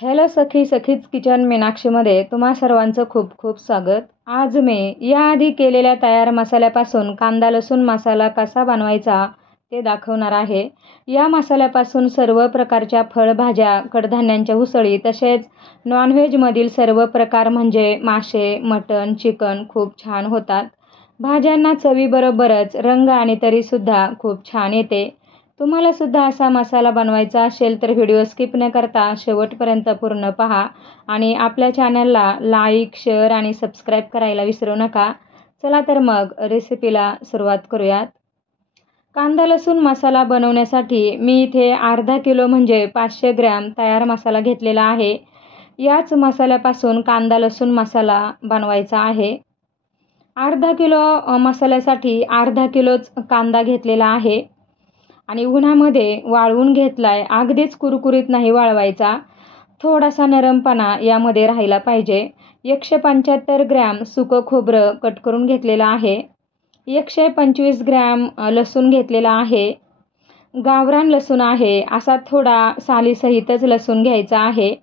Hello सखी सखीच kitchen मीनाक्षीमध्ये तुम्हा सर्वांचं खूप खूप स्वागत. आज मी याआधी केलेल्या तयार मसाल्यापासून कांदा लसूण मसाला कसा बनवायचा ते दाखवणार आहे. या मसाल्यापासून सर्व प्रकारच्या फळभाज्या, कडधान्यांच्या उसळी तसेच नॉनव्हेजमधील सर्व प्रकार म्हणजे मासे, मटण, चिकन खूप छान होतात. भाज्यांना चवीबरोबरच रंग आणि तरीसुद्धा खूप छान येते. तुम्हाला सुद्धा असा मसाला बनवायचा असेल तर व्हिडिओ स्किप न करता शेवटपर्यंत पूर्ण पहा आणि आपल्या चॅनलला लाईक, शेअर आणि सबस्क्राईब करायला विसरू नका. चला तर मग रेसिपीला सुरुवात करूयात. कांदा लसूण मसाला बनवण्यासाठी मी इथे अर्धा किलो म्हणजे 500 ग्रॅम तयार मसाला घेतलेला आहे. याच मसाल्यापासून कांदा लसूण मसाला बनवायचा आहे. अर्धा किलो मसाल्यासाठी अर्धा किलोच कांदा घेतलेला आहे आणि उन्हामध्ये वाळवून घेतलाय. अगदीच कुरकुरीत नाही वाळवायचा, थोडासा नरमपणा यामध्ये राहिला पाहिजे. 175 ग्रॅम सुकं खोबरं कट करून घेतलेलं आहे. 125 ग्रॅम लसूण घेतलेला आहे. गावरान लसूण आहे, असा थोडा सालीसहितच लसूण घ्यायचा आहे.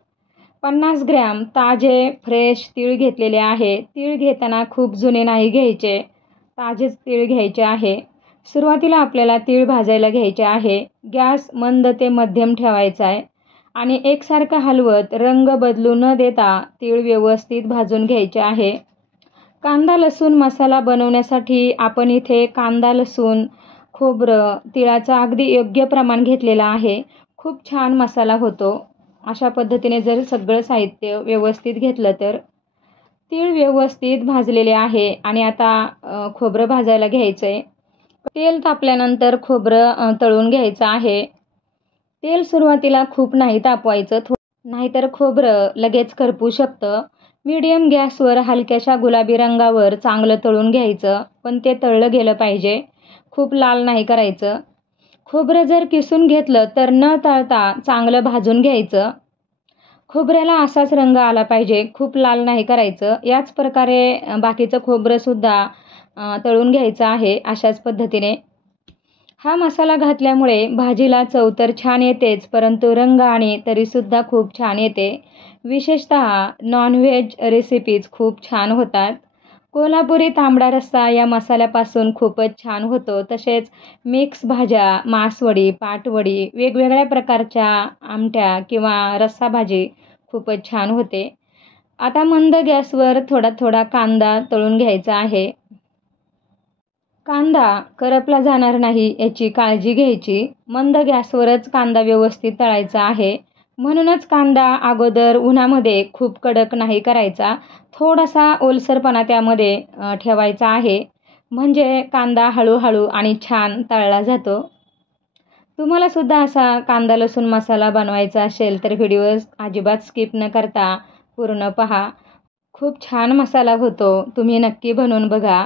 50 ग्रॅम ताजे फ्रेश तीळ घेतलेले आहे. तीळ घेताना खूप जुने नाही घ्यायचे, ताजेच तीळ घ्यायचे आहे. सुरुवातीला आपल्याला तीळ भाजायला घ्यायचे आहे. गॅस मंद ते मध्यम ठेवायचा आहे आणि एकसारखं हलवत रंग बदलू न देता तीळ व्यवस्थित भाजून घ्यायचे आहे. कांदा लसूण मसाला बनवण्यासाठी आपण इथे कांदा लसूण खोबरं तिळाचं अगदी योग्य प्रमाण घेतलेलं आहे. खूप छान मसाला होतो अशा पद्धतीने जर सगळं साहित्य व्यवस्थित घेतलं तर. तीळ व्यवस्थित भाजलेले आहे आणि आता खोबरं भाजायला घ्यायचं आहे. तेल तापल्यानंतर खोबरं तळून घ्यायचं आहे. तेल सुरुवातीला खूप नाही तापवायचं, नाहीतर खोबरं लगेच करपू शकतं. मीडियम गॅसवर हलक्याशा गुलाबी रंगावर चांगलं तळून घ्यायचं, पण ते तळलं गेलं पाहिजे, खूप लाल नाही करायचं. खोबरं जर किसून घेतलं तर न तळता चांगलं भाजून घ्यायचं. खोबऱ्याला असाच रंग आला पाहिजे, खूप लाल नाही करायचं. याच प्रकारे बाकीचं खोबरंसुद्धा तळून घ्यायचं आहे अशाच पद्धतीने. हा मसाला घातल्यामुळे भाजीला चव तर छान येतेच, परंतु रंग आणि तरीसुद्धा खूप छान येते. विशेषतः नॉनव्हेज रेसिपीज खूप छान होतात. कोल्हापुरी तांबडा रस्सा या मसाल्यापासून खूपच छान होतो. तसेच मिक्स भाज्या, मासवडी, पाटवडी, वेगवेगळ्या प्रकारच्या आमट्या किंवा रस्सा भाजी खूपच छान होते. आता मंद गॅसवर थोडा थोडा कांदा तळून घ्यायचा आहे. कांदा करपला जाणार नाही याची काळजी घ्यायची. मंद गॅसवरच कांदा व्यवस्थित तळायचा आहे. म्हणूनच कांदा अगोदर उन्हामध्ये खूप कडक नाही करायचा, थोडासा ओलसरपणा त्यामध्ये ठेवायचा आहे, म्हणजे कांदा हळूहळू आणि छान तळला जातो. तुम्हाला सुद्धा असा कांदा लसूण मसाला बनवायचा असेल तर व्हिडिओ अजिबात स्किप न करता पूर्ण पहा. खूप छान मसाला होतो, तुम्ही नक्की बनवून बघा.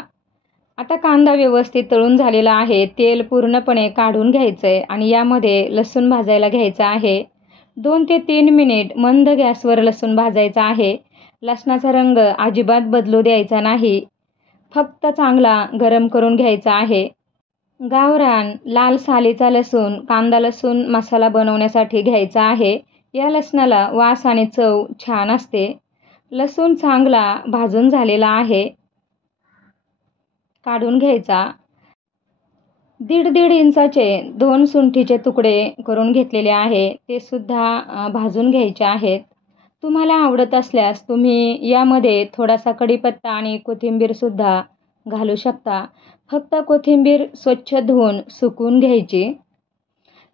आता कांदा व्यवस्थित तळून झालेला आहे. तेल पूर्णपणे काढून घ्यायचं आहे आणि यामध्ये लसूण भाजायला घ्यायचा आहे. 2 ते 3 मिनिट मंद गॅसवर लसूण भाजायचा आहे. लसणाचा रंग अजिबात बदलू द्यायचा नाही, फक्त चांगला गरम करून घ्यायचा आहे. गावरान लाल सालीचा लसूण कांदा लसूण मसाला बनवण्यासाठी घ्यायचा आहे. या लसणाला वास आणि चव छान असते. लसूण चांगला भाजून झालेला आहे, काढून घ्यायचा. 1.5 इंचाचे 2 सुंठीचे तुकडे करून घेतलेले आहे, ते सुद्धा भाजून घ्यायचे आहेत. तुम्हाला आवडत असल्यास तुम्ही यामध्ये थोडासा कढीपत्ता आणि कोथिंबीरसुद्धा घालू शकता. फक्त कोथिंबीर स्वच्छ धुवून सुकवून घ्यायची.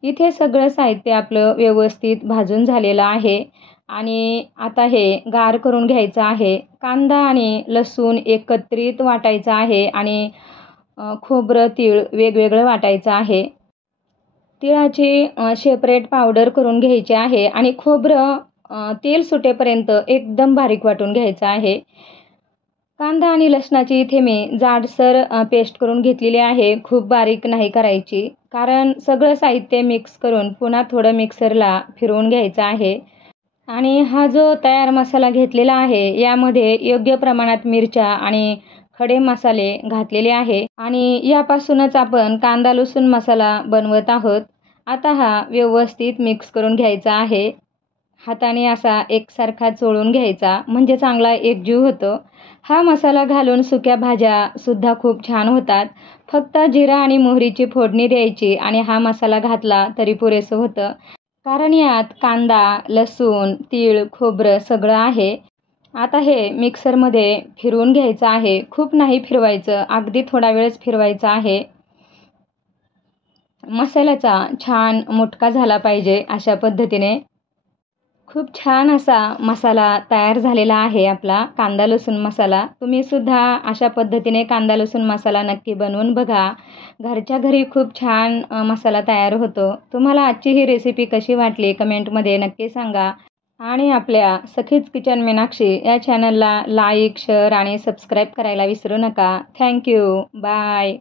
इथे सगळं साहित्य आपलं व्यवस्थित भाजून झालेलं आहे आणि आता हे गार करून घ्यायचं आहे. कांदा आणि लसूण एकत्रित वाटायचं आहे आणि खोबरं तीळ वेगवेगळं वाटायचं आहे. तिळाची सेपरेट पावडर करून घ्यायची आहे आणि खोबरं तेल सुटेपर्यंत एकदम बारीक वाटून घ्यायचं आहे. कांदा आणि लसणाची इथे मी जाडसर पेस्ट करून घेतलेली आहे, खूप बारीक नाही करायची, कारण सगळं साहित्य मिक्स करून पुन्हा थोडं मिक्सरला फिरवून घ्यायचं आहे. आणि हा जो तयार मसाला घेतलेला आहे यामध्ये योग्य प्रमाणात मिरच्या आणि खडे मसाले घातलेले आहे आणि यापासूनच आपण कांदा लसूण मसाला बनवत आहोत. आता हा व्यवस्थित मिक्स करून घ्यायचा आहे. हाताने असा एकसारखा चोळून घ्यायचा, म्हणजे चांगला एकजीव होतो. हा मसाला घालून सुक्या भाज्यासुद्धा खूप छान होतात. फक्त जिरा आणि मोहरीची फोडणी द्यायची आणि हा मसाला घातला तरी पुरेसं होतं. कारण यात कांदा, लसूण, तीळ, खोबरं सगळं आहे. आता हे मिक्सरमध्ये फिरवून घ्यायचं आहे. खूप नाही फिरवायचं, अगदी थोडा वेळच फिरवायचं आहे. मसाल्याचा छान मुटका झाला पाहिजे अशा पद्धतीने. खूप छान असा मसाला तयार झालेला आहे आपला कांदा लसूण मसाला. तुम्हीसुद्धा अशा पद्धतीने कांदा लसूण मसाला नक्की बनवून बघा. घरच्या घरी खूप छान मसाला तयार होतो. तुम्हाला आजची ही रेसिपी कशी वाटली कमेंटमध्ये नक्की सांगा. आणि आपल्या सखीच किचन मीनाक्षी या चॅनलला लाईक, शेअर आणि सबस्क्राईब करायला विसरू नका. Thank you. बाय.